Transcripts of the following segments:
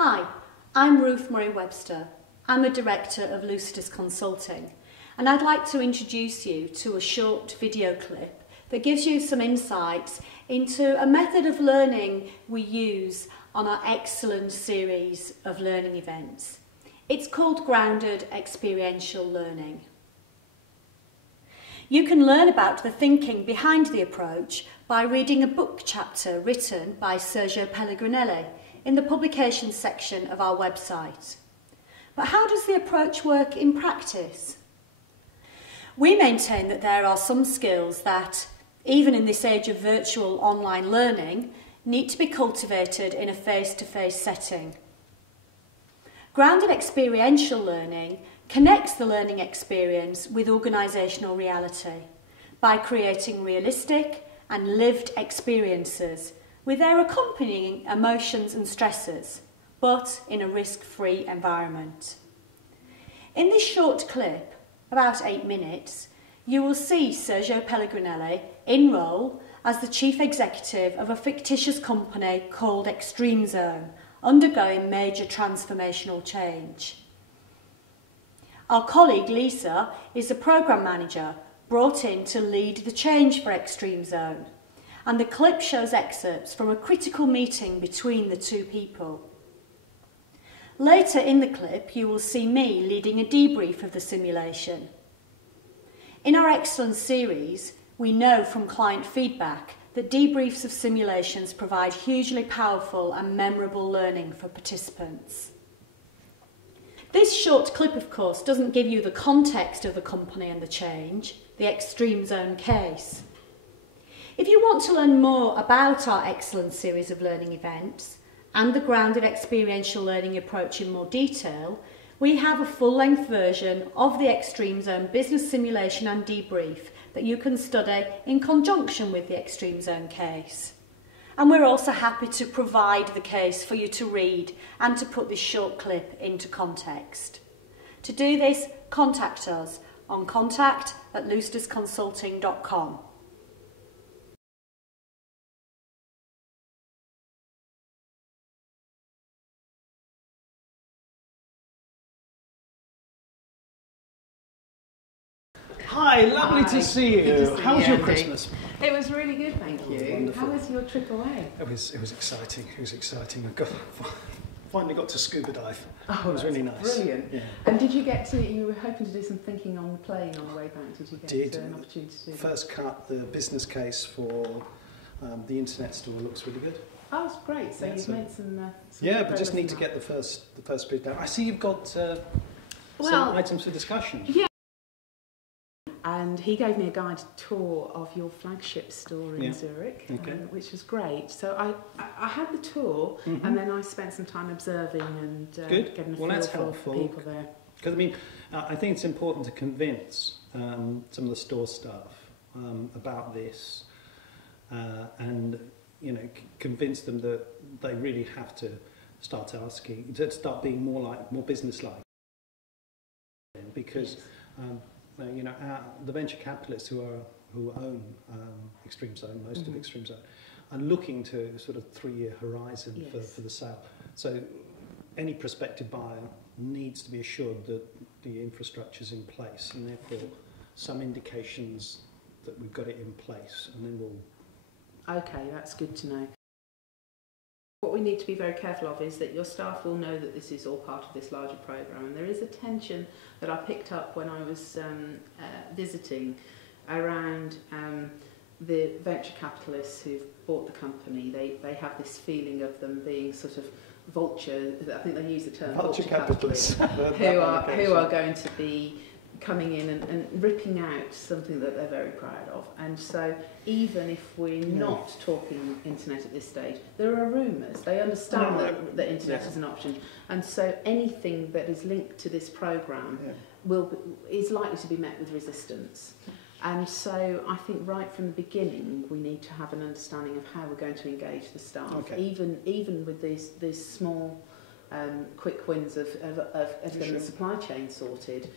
Hi, I'm Ruth Murray Webster. I'm a Director of Lucidus Consulting, and I'd like to introduce you to a short video clip that gives you some insights into a method of learning we use on our excellent series of learning events. It's called Grounded Experiential Learning. You can learn about the thinking behind the approach by reading a book chapter written by Sergio Pellegrinelli in the publications section of our website. But how does the approach work in practice? We maintain that there are some skills that, even in this age of virtual online learning, need to be cultivated in a face-to-face setting. Grounded experiential learning connects the learning experience with organisational reality by creating realistic and lived experiences with their accompanying emotions and stresses, but in a risk-free environment. In this short clip, about 8 minutes, you will see Sergio Pellegrinelli in role as the chief executive of a fictitious company called Extreme Zone, undergoing major transformational change. Our colleague Lisa is the programme manager brought in to lead the change for Extreme Zone, and the clip shows excerpts from a critical meeting between the two people. Later in the clip, you will see me leading a debrief of the simulation. In our Excellence series, we know from client feedback that debriefs of simulations provide hugely powerful and memorable learning for participants. This short clip, of course, doesn't give you the context of the company and the change, the Extreme Zone case. If you want to learn more about our Excellence series of learning events and the Grounded Experiential Learning approach in more detail, we have a full-length version of the Extreme Zone business simulation and debrief that you can study in conjunction with the Extreme Zone case. And we're also happy to provide the case for you to read and to put this short clip into context. To do this, contact us on contact@lucidusconsulting.com. Hi, lovely to see you. How was your Christmas? It was really good, thank you. Wonderful. How was your trip away? It was exciting. It was exciting. Finally got to scuba dive. Oh, it was really nice. Brilliant. Yeah. And did you get to? You were hoping to do some thinking on the plane on the way back. Did you get an opportunity to do that? First cut, the business case for the internet store looks really good. Oh, that's great. So you've made some. Yeah, but just need to get the first bit down. I see you've got some items for discussion. Yeah. And he gave me a guided tour of your flagship store in Zurich, which was great. So I had the tour, and then I spent some time observing and getting a feel for people there. Because I mean, I think it's important to convince some of the store staff about this, and convince them that they really have to start being more business-like, because. The venture capitalists who own Extreme Zone, most of Extreme Zone, are looking to sort of 3-year horizon for the sale. So any prospective buyer needs to be assured that the infrastructure is in place, and therefore some indications that we've got it in place, and then we'll... Okay, that's good to know. What we need to be very careful of is that your staff will know that this is all part of this larger programme, and there is a tension that I picked up when I was visiting around the venture capitalists who've bought the company. They have this feeling of them being sort of vulture, I think they use the term vulture capitalists, who are going to be coming in and ripping out something that they're very proud of. And so even if we're not talking internet at this stage, there are rumours. They understand that the internet is an option. And so anything that is linked to this programme is likely to be met with resistance. And so I think right from the beginning we need to have an understanding of how we're going to engage the staff, even with these small quick wins of getting the supply chain sorted,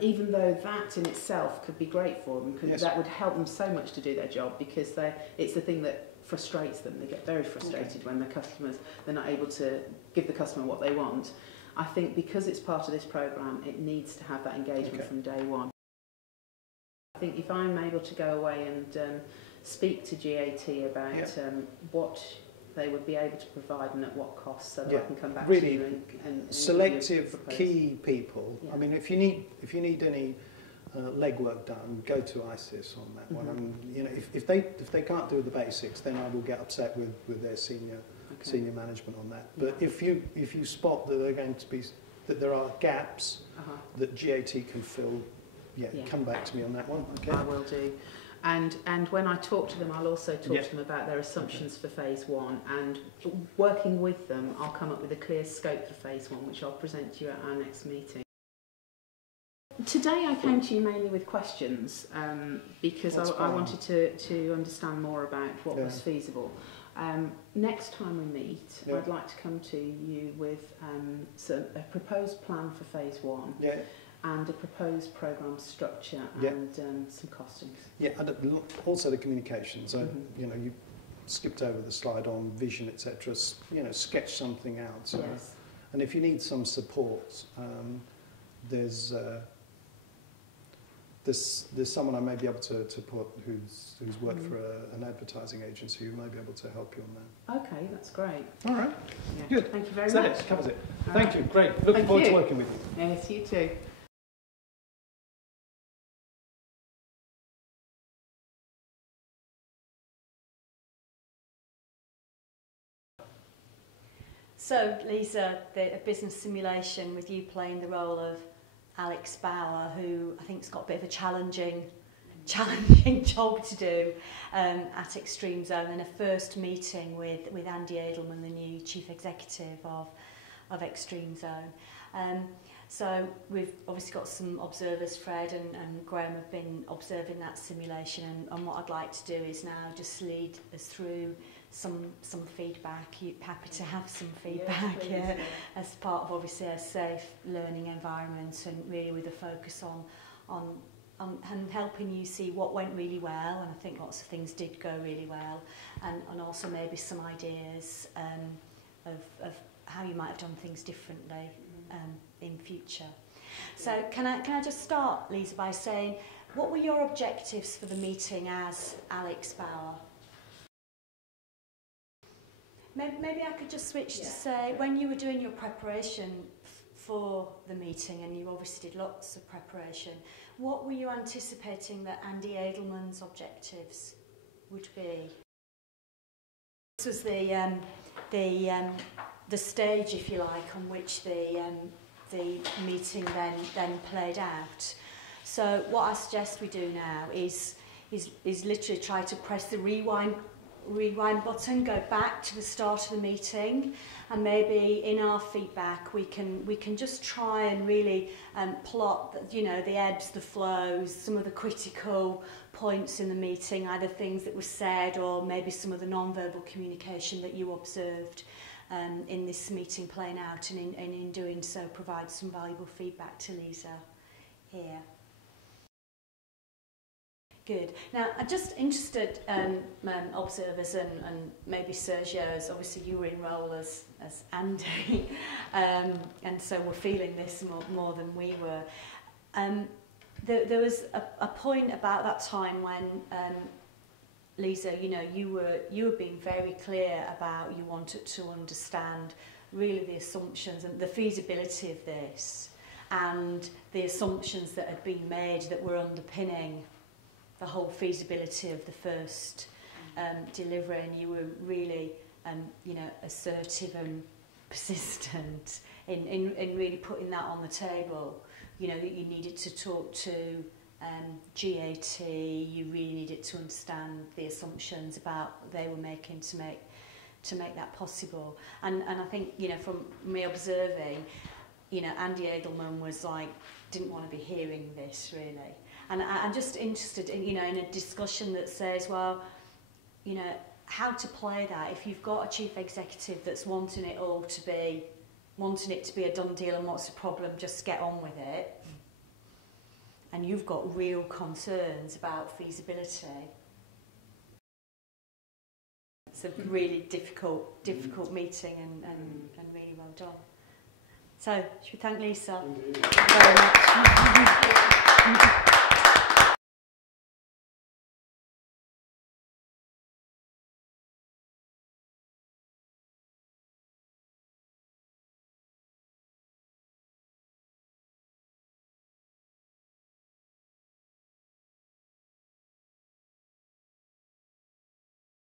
even though that in itself could be great for them, because that would help them so much to do their job, because it's the thing that frustrates them. They get very frustrated when they're not able to give the customer what they want. I think because it's part of this programme, it needs to have that engagement from day one. I think if I'm able to go away and speak to GAT about what they would be able to provide and at what cost, so that I can come back to you and selective key people. I mean, if you need any legwork done, go to ISIS on that one. And you know, if they can't do the basics, then I will get upset with their senior management on that. But if you spot that that there are gaps that GAT can fill, come back to me on that one. Okay, I will do. And when I talk to them, I'll also talk to them about their assumptions for phase one, and working with them, I'll come up with a clear scope for phase one, which I'll present to you at our next meeting. Today I came to you mainly with questions because I wanted to understand more about what was feasible. Next time we meet, I'd like to come to you with a proposed plan for phase one. And a proposed programme structure and some costings. Yeah, and also the communications. You know, you skipped over the slide on vision, etc. You know, sketch something out. So, and if you need some support, there's someone I may be able to put who's worked for an advertising agency who may be able to help you on that. Okay, that's great. All right, good. Thank you very much. much. That covers it. Thank you. Great. Looking forward to working with you. Yes, you too. So, Lisa, a business simulation with you playing the role of Alex Bauer, who I think's got a bit of a challenging job to do at Extreme Zone, and a first meeting with Andy Edelman, the new chief executive of Extreme Zone. So we've obviously got some observers, Fred and Graham have been observing that simulation, and what I'd like to do is now just lead us through some feedback. You're happy to have some feedback as part of obviously a safe learning environment, and really with a focus on and helping you see what went really well, and I think lots of things did go really well, and also maybe some ideas of how you might have done things differently in future. So can I just start, Lisa, by saying, what were your objectives for the meeting as Alex Bauer? Maybe I could just switch to say, when you were doing your preparation for the meeting, and you obviously did lots of preparation, what were you anticipating that Andy Edelman's objectives would be? This was the stage, if you like, on which the meeting then played out. So what I suggest we do now is literally try to press the rewind button, go back to the start of the meeting, and maybe in our feedback we can just try and really plot, you know, the ebbs, the flows, some of the critical points in the meeting, either things that were said or maybe some of the non-verbal communication that you observed in this meeting playing out, and in doing so provide some valuable feedback to Lisa here. Good. Now, I'm just interested, observers and maybe Sergio, as obviously you were in role as Andy, and so we're feeling this more than we were. There was a point about that time when, Lisa, you know, you were being very clear about you wanted to understand really the assumptions and the feasibility of this, and the assumptions that had been made that were underpinning the whole feasibility of the first delivery, and you were really, you know, assertive and persistent in really putting that on the table. You know, that you needed to talk to GAT, you really needed to understand the assumptions about they were making to make that possible. And I think, you know, from me observing, you know, Andy Edelman was like, didn't want to be hearing this really. And I'm just interested in, you know, in a discussion that says, well, you know, how to play that. If you've got a chief executive that's wanting it to be a done deal, and what's the problem, just get on with it, and you've got real concerns about feasibility, It's a really difficult meeting and really well done. So, should we thank Lisa very much?